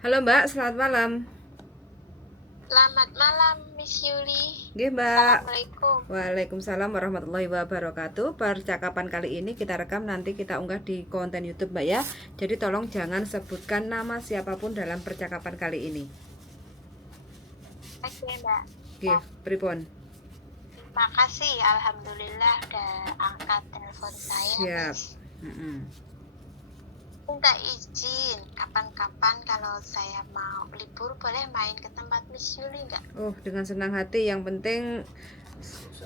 Halo Mbak, selamat malam. Selamat malam, Miss Yuli. Nggih Mbak. Assalamualaikum. Waalaikumsalam warahmatullahi wabarakatuh. Percakapan kali ini kita rekam nanti kita unggah di konten YouTube Mbak ya. Jadi tolong jangan sebutkan nama siapapun dalam percakapan kali ini. Oke, Mbak. Nggih, Ya, pripun? terima kasih. Alhamdulillah udah angkat telepon saya, Siap. Miss. Mm-mm. Minta izin, kapan-kapan kalau saya mau libur boleh main ke tempat Miss Yuli nggak? Oh, dengan senang hati. Yang penting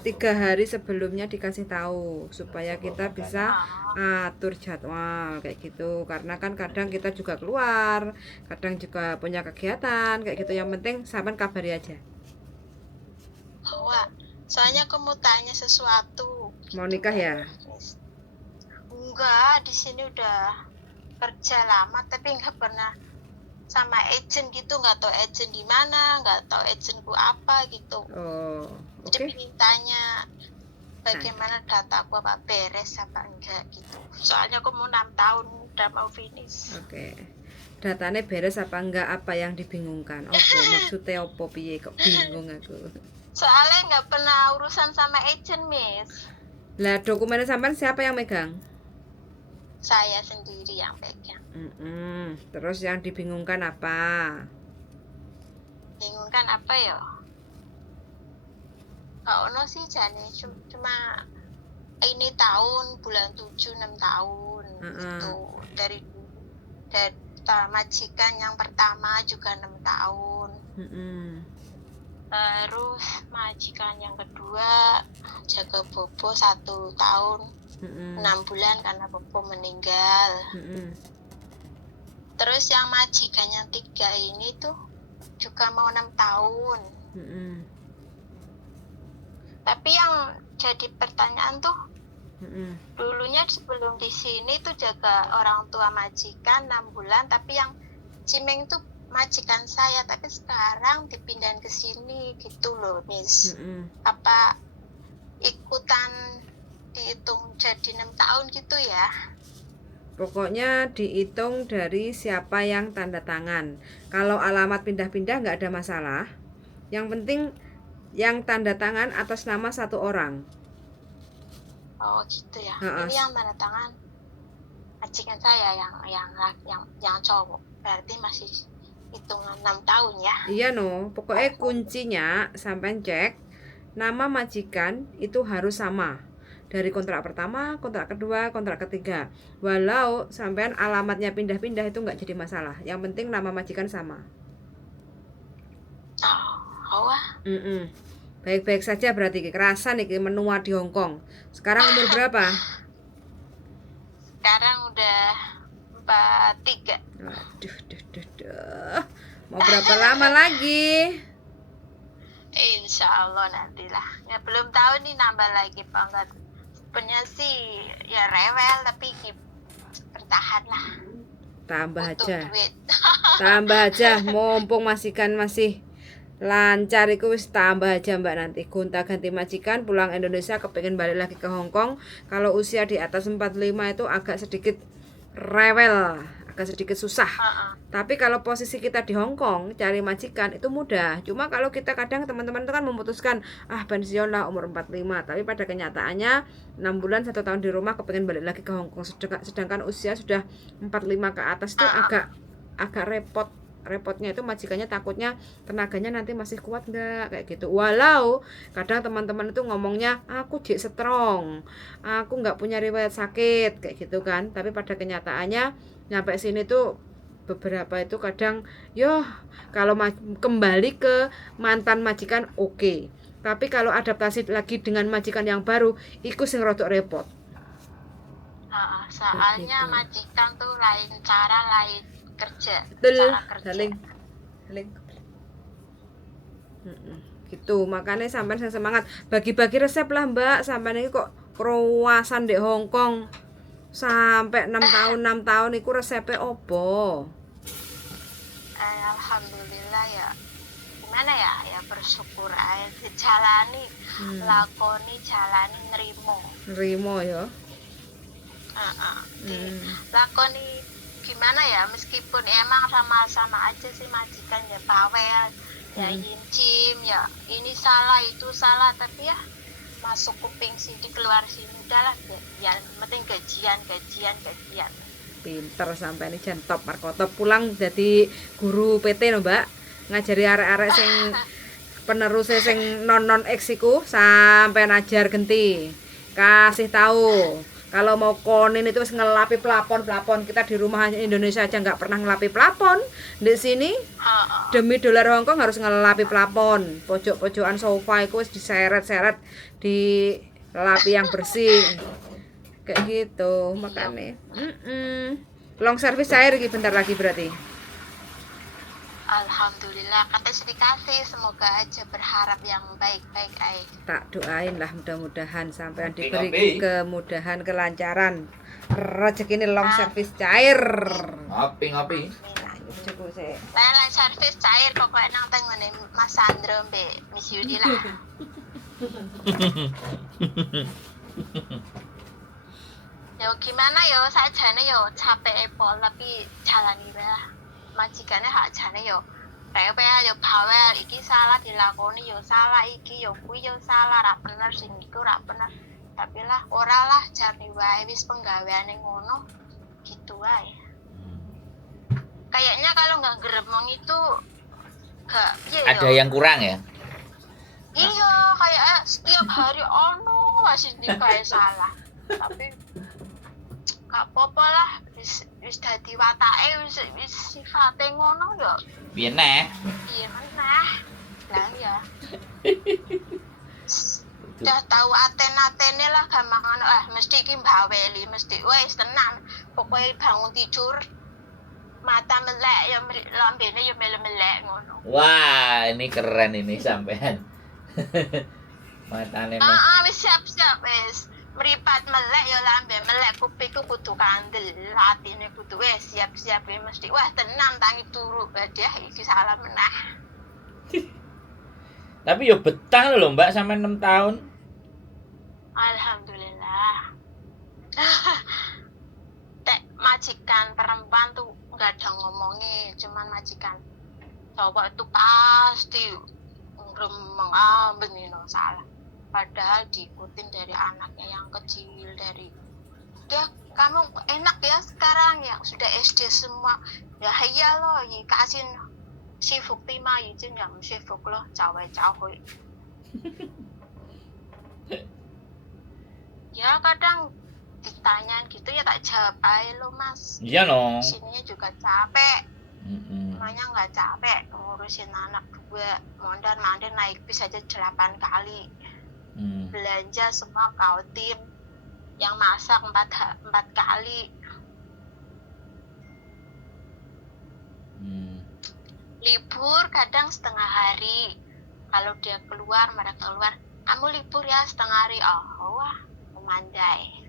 3 hari sebelumnya dikasih tahu supaya kita bisa Oh, atur jadwal kayak gitu. Karena kan kadang kita juga keluar, kadang juga punya kegiatan kayak gitu. Yang penting sampean kabari aja. Wak. Soalnya aku mau tanya sesuatu. Mau Gitu, nikah ya? Miss. Enggak, di sini udah kerja lama tapi nggak pernah sama agent gitu, nggak tahu agent di mana, nggak tahu agentku apa gitu. Oh, Jadi oke. pengen tanya Nah, bagaimana data aku apa beres apa enggak gitu. Soalnya aku mau 6 tahun udah mau finish. oke. Datanya beres apa enggak, apa yang dibingungkan? Opo maksudnya opo piye kok bingung aku. Soalnya nggak pernah urusan sama agent, Miss. Lah dokumennya sampean siapa yang megang? Saya sendiri yang pegang. Terus yang dibingungkan apa? Bingung kan apa ya? Gak ono sih jane cuma ini tahun bulan 7 6 tahun Heeh. gitu. Dari majikan yang pertama juga 6 tahun. Mm-mm. Terus majikan yang kedua jaga Bobo 1 tahun Mm-mm. 6 bulan karena Bobo meninggal. Mm-mm. Terus yang majikan yang 3 ini tuh juga mau 6 tahun. Mm-mm. Tapi yang jadi pertanyaan tuh Mm-mm. dulunya sebelum di sini tuh jaga orang tua majikan 6 bulan, tapi yang Cimeng tuh majikan saya, tapi sekarang dipindahin ke sini gitu loh, Miss. Mm-mm. Apa ikutan dihitung jadi 6 tahun gitu ya? Pokoknya dihitung dari siapa yang tanda tangan. Kalau alamat pindah-pindah nggak ada masalah. Yang penting yang tanda tangan atas nama satu orang. Oh gitu ya. Ha-ha. Ini yang tanda tangan majikan saya yang cowok. Berarti masih hitungan 6 tahun ya. Iya no, pokoknya kuncinya sampai cek nama majikan itu harus sama dari kontrak pertama, kontrak kedua, kontrak ketiga. Walau sampean alamatnya pindah-pindah itu nggak jadi masalah. Yang penting nama majikan sama. Oh, wah. Mm-mm. Baik-baik saja berarti kekerasan nih menua di Hong Kong. Sekarang umur berapa? Sekarang udah 43. Aduh, duh, duh, duh. Mau berapa lama lagi? Insya Allah nantilah. Ya belum tahu nih nambah lagi apa enggak. Sebenarnya sih ya rewel tapi bertahan lah. Tambah Butuh aja. duit. Tambah aja, mumpung masihkan masih lancar iku wis tambah aja Mbak, nanti gonta-ganti majikan pulang Indonesia kepengen balik lagi ke Hong Kong. Kalau usia di atas 45 itu agak sedikit rewel, agak sedikit susah. Tapi kalau posisi kita di Hong Kong cari majikan itu mudah. Cuma kalau kita kadang teman-teman itu kan memutuskan pensiun lah umur 45, tapi pada kenyataannya 6 bulan 1 tahun di rumah kepengen balik lagi ke Hong Kong, sedangkan usia sudah 45 ke atas itu agak agak repotnya itu majikannya takutnya tenaganya nanti masih kuat nggak kayak gitu. Walau kadang teman-teman itu ngomongnya aku jek strong, aku nggak punya riwayat sakit kayak gitu kan, tapi pada kenyataannya nyampe sini tuh beberapa itu kadang yo kalau kembali ke mantan majikan oke. Tapi kalau adaptasi lagi dengan majikan yang baru ikut sing rodok repot. Soalnya Gitu. majikan tuh lain cara, lain kerja, Betul, cara kerja. saling saling gitu. Makanya sampai semangat bagi-bagi resep lah Mbak. Sampai ini kok krowasan di Hong Kong sampai 6 tahun itu resepnya opo. Alhamdulillah ya. Gimana ya? Ya bersyukur aja jalani, lakoni jalani nerimo. Nerimo ya. Lakoni gimana ya, meskipun emang sama-sama aja sih majikan ya bawel ya incim ya ini salah itu salah, tapi ya masuk kuping sini keluar sini udahlah ya, penting gajian. Pinter sampai ini jan top markotop pulang jadi guru PT no Mbak, ngajari arek-arek sing penerusnya sing non X iku sampai najar genti kasih tahu kalau mau konin itu harus ngelapi plafon. Kita di rumah Indonesia aja nggak pernah ngelapi plafon, di sini demi dolar Hongkong harus ngelapi plafon, pojok-pojokan sofa itu harus diseret-seret dilapi yang bersih kayak gitu. Makanya long service cair iki bentar lagi berarti. Alhamdulillah kata dikasih, semoga aja berharap yang baik-baik ay. Tak doain lah mudah-mudahan sampai diberi kemudahan, kelancaran, rezeki ini long service cair. Ngopi. Cukup sih. Lain service cair pokoknya nang tengene Mas Sandro mbek Miss Yudi lah. Yo gimana yo sajane yo capek pol tapi jalani lah. Majikannya hak jane yo PPA yo bawel iki salah dilakoni yo salah iki yo kuwi yo salah ra bener sing iku ra bener, tapi lah ora lah jane wae wis penggaweane ngono gitu wae. Kayaknya kalau nggak gremeng itu gak Ada yang kurang ya? Iya kayak setiap hari ono masih kayak salah, tapi gak apa-apa lah, wis dadi watake wis sifate ngono ya. Piye neh? Iya meneh. Lah ya. Udah tahu aten-atene lah gampang ngono mesti iki mbaweli, mesti wis tenan. Pokoke bangun tidur mata melek ya lambene ya melek ngono. Wah, ini keren ini sampean. Matane Wis siap-siap wis. Meripat melek ya lambe melek kupingku kudu kandel, atine kudu wis siap-siap mesti wah tenan tangi turu badhe iki salah meneh. Tapi yo betah lho Mbak sampai 6 tahun. Alhamdulillah. Majikan perempuan tuh nggak ada ngomongnya, cuman majikan cowok itu pasti gremeng bener salah. Padahal diikutin dari anaknya yang kecil, dari ya kamu enak ya sekarang yang sudah SD semua ya iya loh ya kasih sibuk tima izin yang sibuk loh cawe-cawe. Ya kadang ditanyain gitu ya tak jawab aja lo mas. Iya no. Sininya juga capek. Namanya nggak capek ngurusin anak 2 mondar mandir naik bis aja 8 kali. Belanja semua kau tim, yang masak 4 kali. Libur kadang setengah hari, kalau dia keluar mereka keluar, kamu libur ya setengah hari. Oh wah memandai.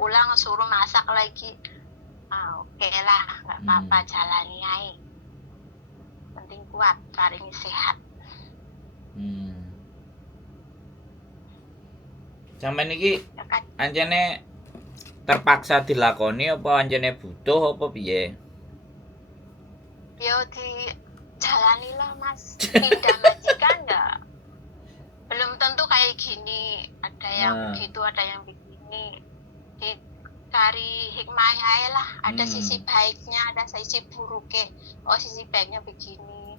Pulang suruh masak lagi, oke lah nggak apa-apa jalani aja, penting kuat paling sehat. Sampeyan iki anjene terpaksa dilakoni apa anjene butuh apa piye? Yo di jalani lah mas, pindah majikan ya belum tentu kayak gini, ada yang begitu ada yang begini, dicari hikmahnya aja lah, ada sisi baiknya ada sisi buruknya. Oh sisi baiknya begini,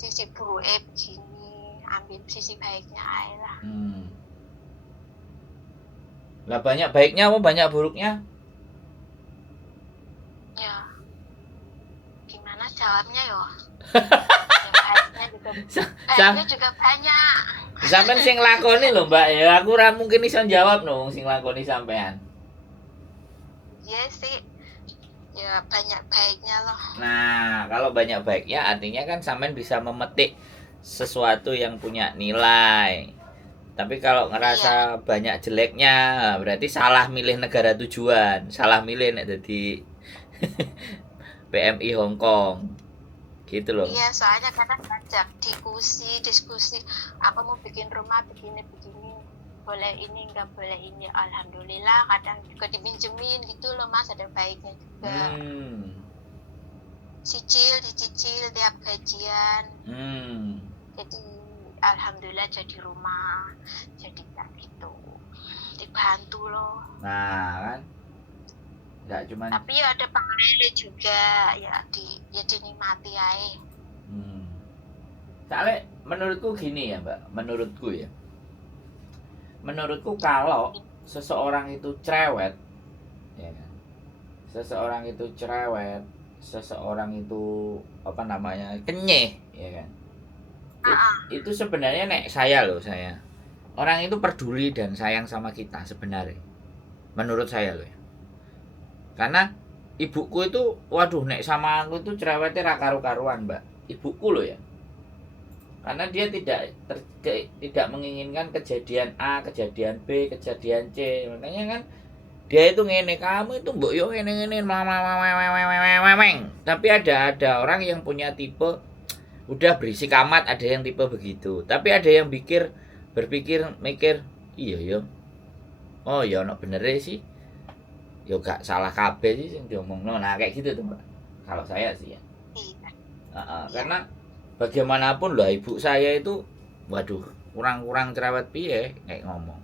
sisi buruknya begini, ambil sisi baiknya aja lah. Lah banyak baiknya apa banyak buruknya? Ya gimana jawabnya yo? Ya, baiknya juga banyak. Sampeyan sing lakoni lho Mbak ya, aku ora mungkin iso jawab no sing lakoni sampean. Iya sih, ya banyak baiknya loh. Nah kalau banyak baiknya artinya kan sampean bisa memetik sesuatu yang punya nilai. Tapi kalau ngerasa banyak jeleknya, berarti salah milih negara tujuan, salah milih nek dadi PMI Hong Kong. Gitu loh. Iya, soalnya kadang ngajak diskusi, aku mau bikin rumah begini. boleh ini nggak boleh ini, alhamdulillah kadang juga dipinjemin gitu loh Mas, ada baiknya juga. Dicicil tiap gajian, jadi alhamdulillah jadi rumah, jadi kayak gitu dibantu loh. Nah kan nggak cuman Tapi ya ada panglele juga, ya dinikmati aja. soalnya menurutku gini ya Mbak, menurutku kalau seseorang itu cerewet, ya kan, seseorang itu apa namanya, kenyeh, ya kan, itu sebenarnya saya orang itu peduli dan sayang sama kita sebenarnya, menurut saya loh ya. Karena ibuku itu, waduh, sama aku itu cerewetnya ra karu-karuan Mbak, ibuku loh ya. Karena dia tidak menginginkan kejadian A, kejadian B, kejadian C. Makanya kan dia itu ngene, kamu itu mbok yo ngene-ngene tapi ada orang yang punya tipe udah berisik amat, ada yang tipe begitu. Tapi ada yang mikir iya yo. Oh ya ono bener sih. Yo gak salah kabeh sih sing diomongno. Nah kayak gitu tuh Mbak. Kalau saya sih ya. Karena bagaimanapun lah ibu saya itu, waduh, kurang cerewet piye kayak ngomong.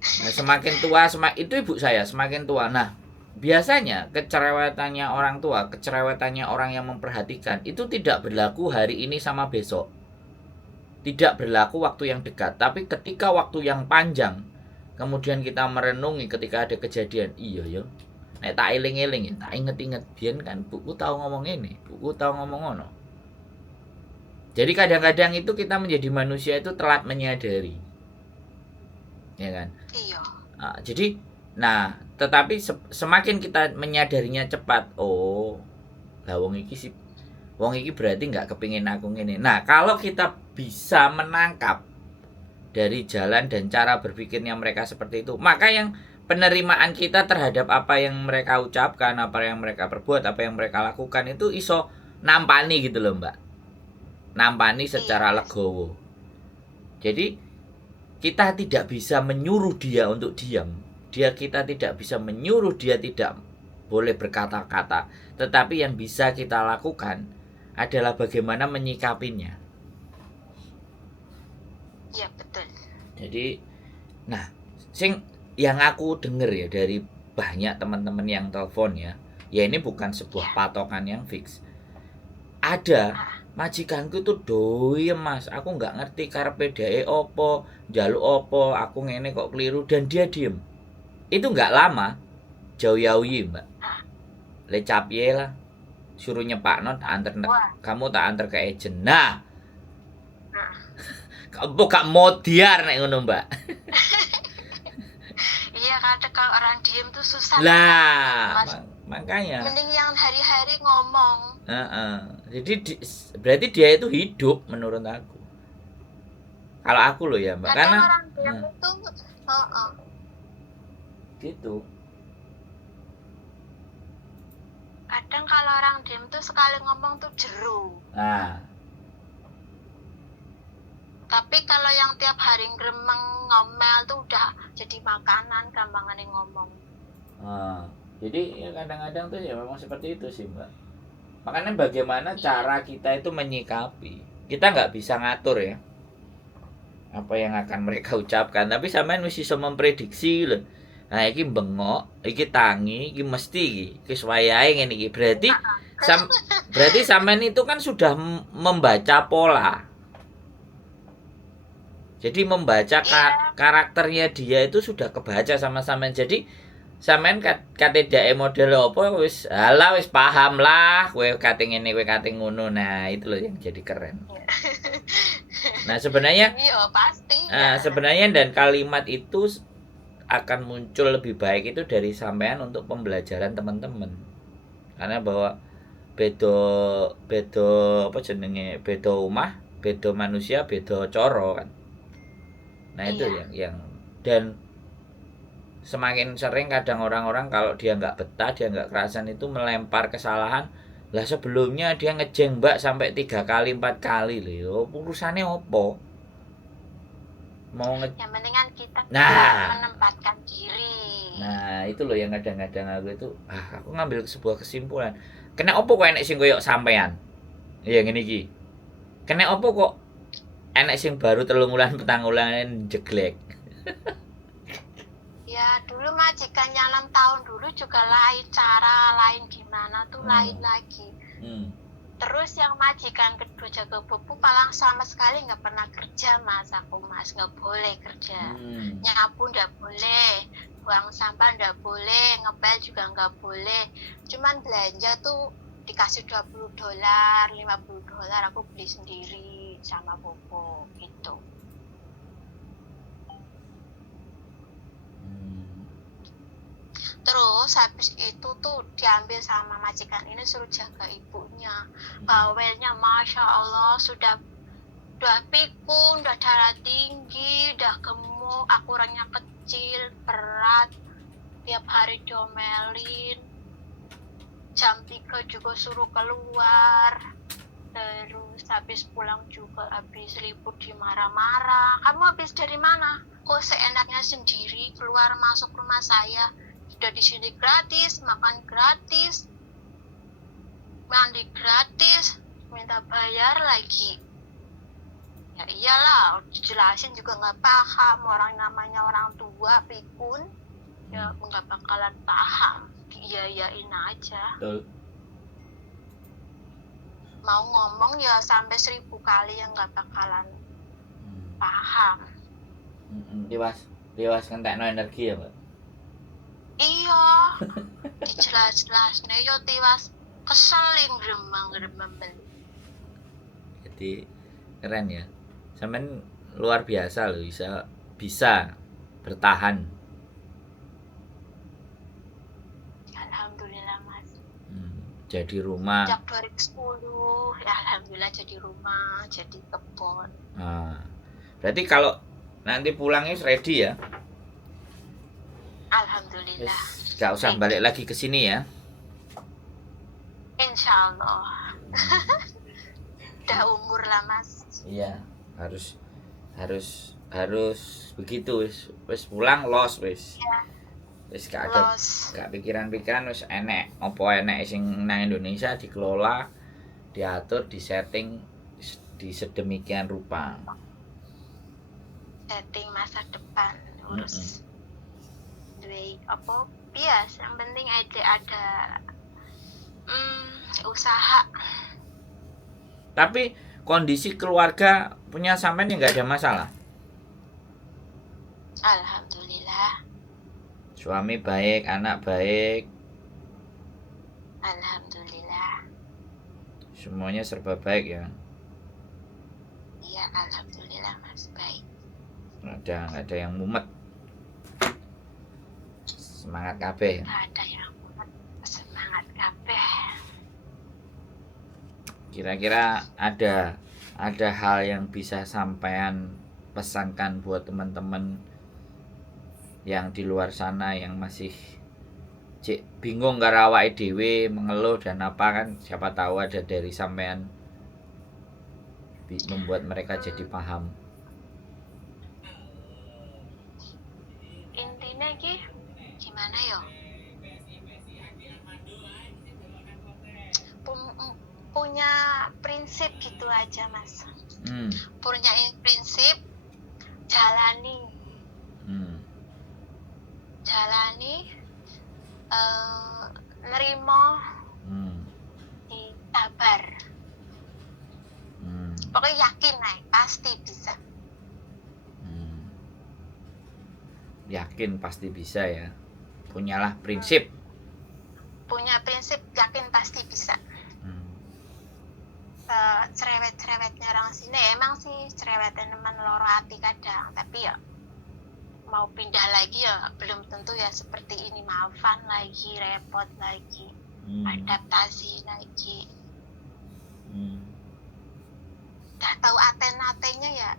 Nah, semakin tua itu ibu saya semakin tua. Nah, biasanya kecerewetannya orang tua, kecerewetannya orang yang memperhatikan itu tidak berlaku hari ini sama besok. Tidak berlaku waktu yang dekat, tapi ketika waktu yang panjang, kemudian kita merenungi ketika ada kejadian, iya ya. Nek tak eling-eling ya, tak inget-inget biyen kan buku tahu ngomong ini, buku tahu ngomong ngono. Jadi kadang-kadang itu kita menjadi manusia itu telat menyadari, ya kan? Iya. Jadi, tetapi semakin kita menyadarinya cepat, oh, lah wong iki berarti nggak kepingin aku ngene. Nah, kalau kita bisa menangkap dari jalan dan cara berpikirnya mereka seperti itu, maka yang penerimaan kita terhadap apa yang mereka ucapkan, apa yang mereka perbuat, apa yang mereka lakukan itu iso nampani gitu loh Mbak. Nampani secara legowo. Jadi kita tidak bisa menyuruh dia untuk diam. Kita tidak bisa menyuruh dia tidak boleh berkata-kata. Tetapi yang bisa kita lakukan adalah bagaimana menyikapinya. Iya betul. Jadi, yang aku dengar ya dari banyak teman-teman yang telepon ya ini bukan sebuah patokan yang fix. Ada majikanku tuh doyem Mas, aku nggak ngerti karepe dhek opo, njaluk opo, aku ngene kok keliru, dan dia diem. Itu nggak lama, jauh-jauhi Mbak. Le capye lah, suruh nyepakno tak anter, kamu tak anter ke agent. Nah, kamu gak modiar nek ngono Mbak. Iya, kadang kalau orang diem tuh susah. Lah, makanya. Mending yang hari-hari ngomong. Jadi berarti dia itu hidup menurut aku. Kalau aku loh ya Mbak, Kadang karena orang diem itu gitu. Kadang kalau orang diem tuh sekali ngomong tuh jeru. Tapi kalau yang tiap hari gremeng ngomel tuh udah jadi makanan, gampangan ngomong. Jadi ya kadang-kadang tuh ya memang seperti itu sih Mbak. Makanya bagaimana cara kita itu menyikapi. Kita nggak bisa ngatur ya apa yang akan mereka ucapkan, tapi sampean wis iso memprediksi lho. Nah, iki bengok, iki tangi, iki mesti iki wayahe ngene iki. Berarti sampean itu kan sudah membaca pola. Jadi membaca karakternya dia itu sudah kebaca sama sampean. Jadi sampean kate dhek model apa wis paham lah, kowe kate ngene, kowe kate ngono. Nah, itu loh yang jadi keren. Nah, sebenarnya pasti. Sebenarnya dan kalimat itu akan muncul lebih baik itu dari sampean untuk pembelajaran teman-teman. Karena bahwa beda apa jenenge, beda omah, beda manusia, beda cara kan. Nah, itu yang dan semakin sering kadang orang-orang kalau dia nggak betah, dia nggak kerasan itu melempar kesalahan. Lah sebelumnya dia ngejeng Mbak sampai 3 kali 4 kali lho. Urusannya opo? mau Yang penting kan kita Nah. menempatkan diri. Nah, itu loh yang kadang-kadang aku itu aku ngambil sebuah kesimpulan. Kena opo kok enek sing koyo sampean? Iya ngene iki. Kena opo kok enek sing baru 3 wulan 4 wulan jeglek. Ya dulu majikan yang 6 tahun dulu juga lain cara, lain gimana tuh lain lagi. Terus yang majikan kedua jaga pupu paling sama sekali nggak pernah kerja mas, nggak boleh kerja. Nyapu nggak boleh, buang sampah nggak boleh, ngepel juga nggak boleh. Cuman belanja tuh dikasih $20, $50 aku beli sendiri sama pupu gitu. Terus habis itu tuh diambil sama majikan ini suruh jaga ibunya. Bawelnya Masya Allah sudah pikun, udah darah tinggi, udah gemuk, aku orangnya kecil, berat, tiap hari diomelin, jam 3 juga suruh keluar, terus habis pulang juga habis libur dimarah-marah. Kamu habis dari mana? Kok seenaknya sendiri keluar masuk rumah saya? Sudah di sini gratis, makan gratis, mandi gratis, minta bayar lagi. Ya iyalah, dijelasin juga nggak paham. Orang namanya orang tua pikun, ya nggak bakalan paham. Diiyain aja. Betul. Mau ngomong ya sampai 1000 kali yang nggak bakalan paham. Dewas ngentekno energi ya, Mbak. Iya, dijelas-jelas nih yo tiwas keseling gremeng. Jadi keren ya. Sampean luar biasa loh, bisa bertahan. Alhamdulillah mas. Jadi rumah. Sejak 2010 ya alhamdulillah jadi rumah, jadi kebun. Nah, berarti kalau nanti pulangnya ready ya? Alhamdulillah. Gak usah balik lagi ke sini ya? Insya Allah. Udah umur lah mas. Iya, harus begitu wis pulang los wis. Iya. Wis gak ada gak pikiran-pikiran wis enek opo enek sing nang Indonesia dikelola, diatur, disetting di sedemikian rupa. Setting masa depan urus duit apa bias, yang penting ada usaha. Tapi kondisi keluarga punya sampean ya nggak ada masalah. Alhamdulillah. Suami baik, anak baik, Alhamdulillah. semuanya serba baik ya. Iya alhamdulillah mas, baik. Nggak ada yang mumet. Semangat kabeh. Nggak ada yang mumet, semangat kabeh. Kira-kira ada hal yang bisa sampean pesankan buat teman-teman yang di luar sana yang masih bingung karo awake dhewe, mengeluh dan apa kan, siapa tahu ada dari sampean membuat mereka jadi paham. Intinya gimana yo? Punya prinsip gitu aja mas. Punya prinsip, jalani, nerimo, sabar. Pokoknya yakin naik, pasti bisa. Yakin pasti bisa ya. Punyalah prinsip. Punya prinsip, yakin pasti bisa. Cerewet-cerewetnya orang sini emang sih cerewetnya teman loro hati kadang, tapi ya mau pindah lagi ya belum tentu ya seperti ini, maafan lagi, repot lagi, adaptasi lagi. Udah tahu aten-atennya ya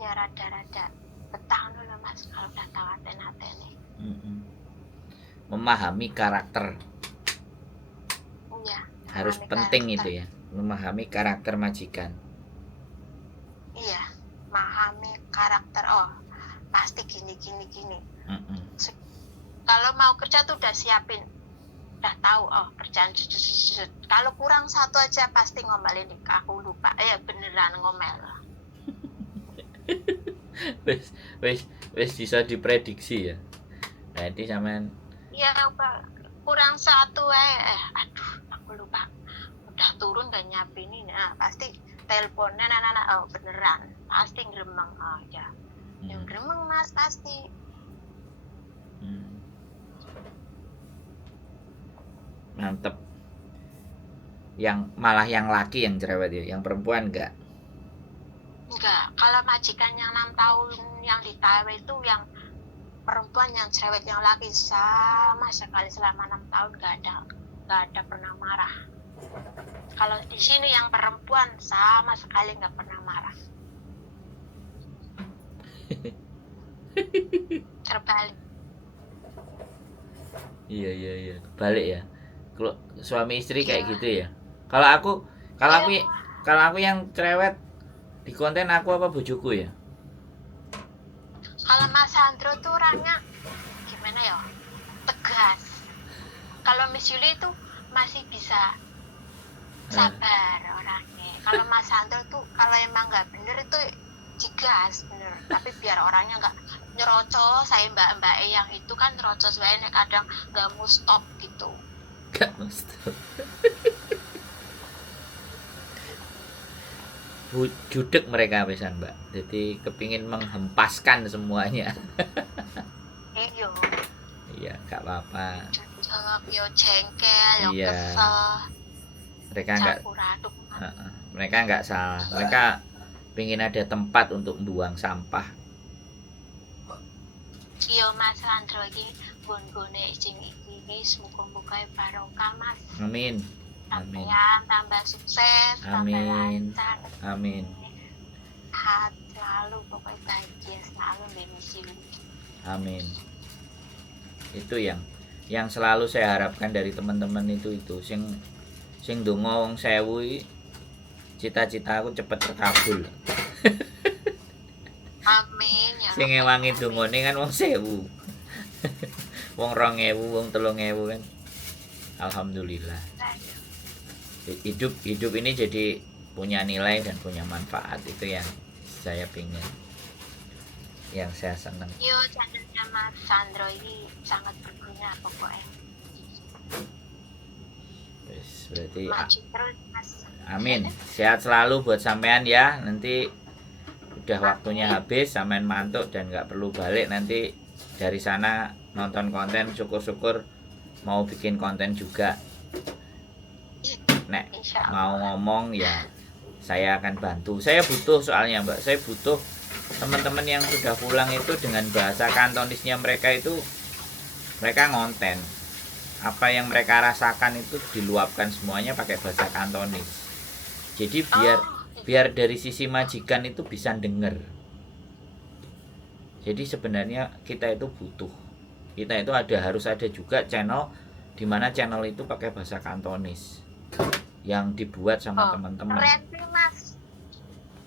rada-rada betah dulu mas kalau udah tahu aten-atennya. Memahami karakter. Iya. Harus penting karakter. Itu ya, memahami karakter majikan. Iya, memahami karakter, oh pasti gini gini gini. Mm-mm. Kalau mau kerja tuh udah siapin, udah tahu oh kerjaan kalau kurang satu aja pasti ngomelin aku lupa beneran ngomel. wis bisa diprediksi ya. Berarti sampean Iya Pak, kurang satu aduh aku lupa, udah turun gak nyiapin ini, nah pasti teleponnya anak-anak, oh beneran pasti ngeremeng, oh ya yang ngeremeng mas pasti. Mantep. Yang malah yang laki yang cerewet ya, yang perempuan enggak. Enggak, kalau majikan yang 6 tahun yang di TW itu yang perempuan, yang cerewet, yang laki sama sekali selama 6 tahun nggak ada pernah marah. Kalau di sini yang perempuan sama sekali nggak pernah marah. Terbalik. Iya. Balik ya. Kalau suami istri kayak Iya. gitu ya. Kalau aku yang cerewet di konten aku apa bojoku ya? Kalau Mas Sandro tuh orangnya gimana ya? Tegas. Kalau Miss Yuli itu masih bisa sabar orangnya. Kalau Mas Sandro tuh kalau emang nggak bener itu digas bener. Tapi biar orangnya nggak nyerocos. Saya mbak yang itu kan nyerocos banyak, kadang nggak mau stop gitu. Gak mesti. Judek mereka pesan Mbak. Jadi kepingin menghempaskan semuanya. Iya. Iya, gak apa-apa. Yo jengkel, yo Iya. kesel, Mereka nggak campur aduk. mereka nggak salah. Mereka pingin ada tempat untuk buang sampah. Yo Mas Sandro iki gon-gone sing iki muga-muga barokah Mas. Amin. Amin. Sampeyan tambah sukses, tambah Amin. lancar. Amin. Sehat selalu, pokoknya bahagia selalu Miss Yuli. Amin. Itu yang selalu saya harapkan dari teman-teman itu sing donga wong 1000 cita-cita aku cepet terkabul. Amin ya. Sing ngewangi dongane kan wong 1000. Wong 2000, wong 3000 kan. Alhamdulillah. Hidup ini jadi punya nilai dan punya manfaat, itu yang saya pingin, yang saya senang. Yo channelnya Mas Sandro ini sangat berguna pokoknya. Berarti Maju terus Mas. amin. Sehat selalu buat sampean ya. Nanti udah waktunya habis, sampean mantuk dan nggak perlu balik. Nanti dari sana nonton konten, syukur-syukur mau bikin konten juga. Nek mau ngomong ya saya akan bantu. Saya butuh soalnya Mbak, saya butuh teman-teman yang sudah pulang itu dengan bahasa kantonisnya mereka itu, mereka ngonten apa yang mereka rasakan itu diluapkan semuanya pakai bahasa kantonis. Jadi biar dari sisi majikan itu bisa denger. Jadi sebenarnya kita itu butuh, kita itu harus ada juga channel di mana channel itu pakai bahasa kantonis yang dibuat sama teman-teman. Keren sih Mas.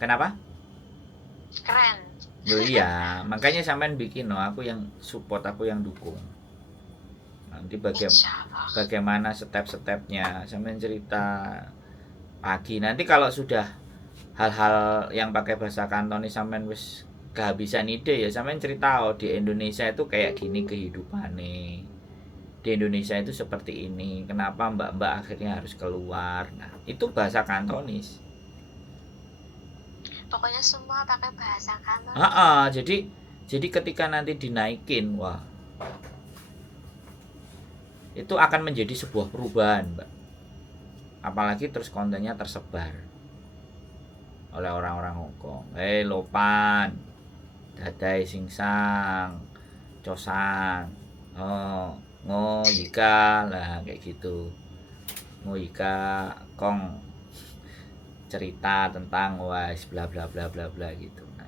Kenapa? Keren. Loh iya, makanya sampean bikin aku yang support, aku yang dukung. Nanti bagaimana step-stepnya sampean cerita pagi. Nanti kalau sudah hal-hal yang pakai bahasa kantonis sampean wis kehabisan ide ya sampean cerita di Indonesia itu kayak gini kehidupannya. Di Indonesia itu seperti ini, kenapa mbak-mbak akhirnya harus keluar. Nah itu bahasa kantonis, pokoknya semua pakai bahasa kantonis. Jadi ketika nanti dinaikin, wah itu akan menjadi sebuah perubahan Mbak. Apalagi terus kontennya tersebar oleh orang-orang Hongkong. Lopan, dadai singsang, cosan, Ngoyika lah kayak gitu. Ngoyika kong cerita tentang wais bla bla bla bla bla gitu. Nah,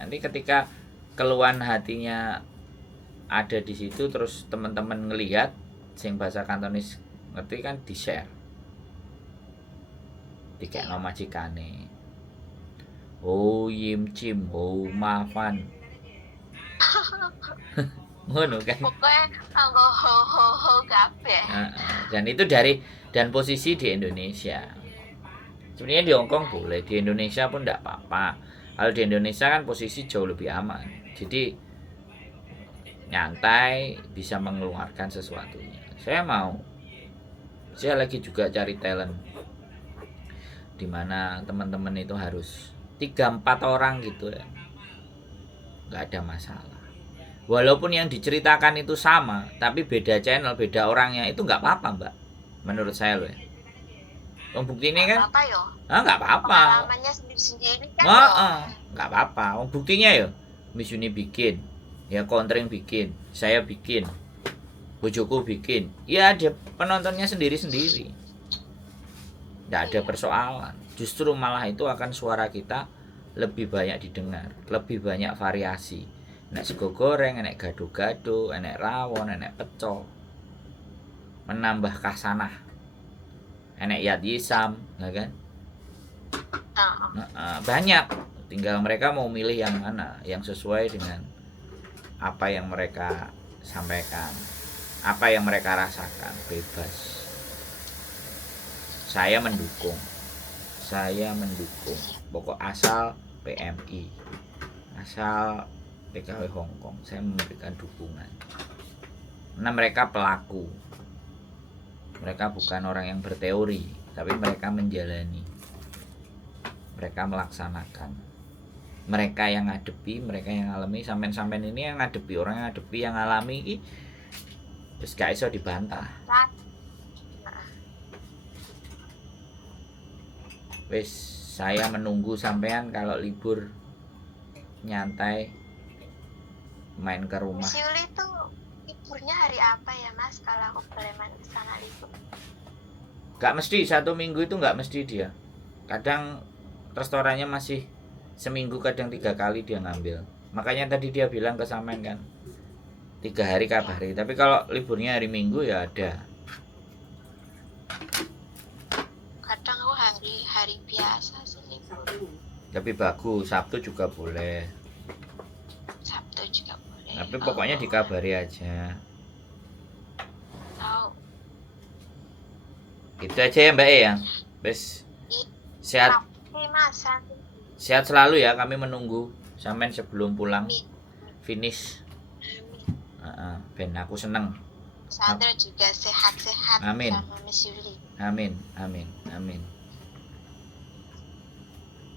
nanti ketika keluhan hatinya ada di situ, terus teman-teman ngelihat sing bahasa kantonis ngerti kan, di share dikekno majikane. Ho Yim Chim Ho Ma Fan. Ngono kan. Pokoknya anggo ho kabeh. Dan itu dan posisi di Indonesia. Sebenarnya di Hong Kong boleh, di Indonesia pun tidak apa-apa. Kalau di Indonesia kan posisi jauh lebih aman. Jadi nyantai, bisa mengeluarkan sesuatunya. Saya lagi juga cari talent, dimana teman-teman itu harus 3-4 orang gitu ya, nggak ada masalah. Walaupun yang diceritakan itu sama, tapi beda channel, beda orangnya, itu nggak apa-apa mbak, menurut saya loh ya. Bukti ini kan Apa yo? nggak apa-apa, Pengalamannya sendiri-sendiri kan. nggak apa-apa. Buktinya ya Miss Uni bikin, ya Kontring bikin, saya bikin, bojoku bikin, ya ada penontonnya sendiri-sendiri, nggak ada persoalan. Justru malah itu akan suara kita lebih banyak didengar, lebih banyak variasi. Enek sego goreng, enek gado-gado, enek rawon, enek pecel, menambah kasanah, enek yat yisam, ya kan? Banyak. Tinggal mereka mau milih yang mana, yang sesuai dengan apa yang mereka sampaikan, apa yang mereka rasakan, bebas. Saya mendukung. Pokok asal PMI, asal PKW Hong Kong, saya memberikan dukungan. Karena mereka pelaku. Mereka bukan orang yang berteori, tapi mereka menjalani. Mereka melaksanakan. Mereka yang ngadepi, mereka yang alami. Sampean-sampean ini yang ngadepi, orang yang ngadepi, yang alami iki wis gak iso dibantah. Wis, saya menunggu sampean kalau libur nyantai main ke rumah. Miss Yuli tuh liburnya hari apa ya mas? Kalau aku boleh main ke sana libur. Gak mesti 1 minggu itu, gak mesti dia. Kadang restorannya masih seminggu, kadang 3 kali dia ngambil. Makanya tadi dia bilang ke sampean kan 3 hari kabari. Tapi kalau liburnya hari Minggu ya ada. Kadang aku hari biasa sih libur. Tapi bagus, Sabtu juga boleh. Sabtu juga boleh. Tapi pokoknya dikabari aja. Tahu. Itu aja ya Mbak ya. Wes sehat. Mas, Sehat selalu ya, kami menunggu sampean sebelum pulang. Finish. Ben aku seneng. Sandra juga sehat-sehat. Amin. Sama Miss Yuli. Amin.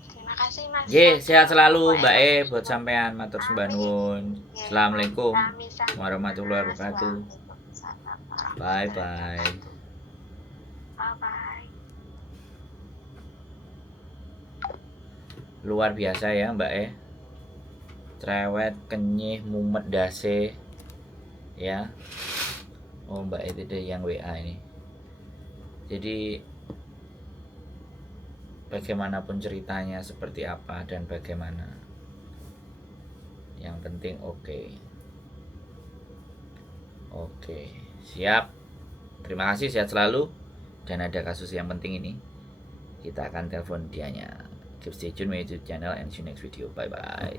Terima kasih Mas. Sehat selalu Mbak buat sampean, matur sembah nuwun. Assalamualaikum warahmatullahi wabarakatuh. Bye bye. Luar biasa ya Mbak cerewet, kenyih, mumet dase ya. Oh Mbak itu deh yang WA ini. Jadi bagaimanapun ceritanya seperti apa dan bagaimana, yang penting oke, siap. Terima kasih, sehat selalu. Dan ada kasus yang penting ini, kita akan telepon dianya. Keep stay tune my YouTube channel and see you next video. Bye bye.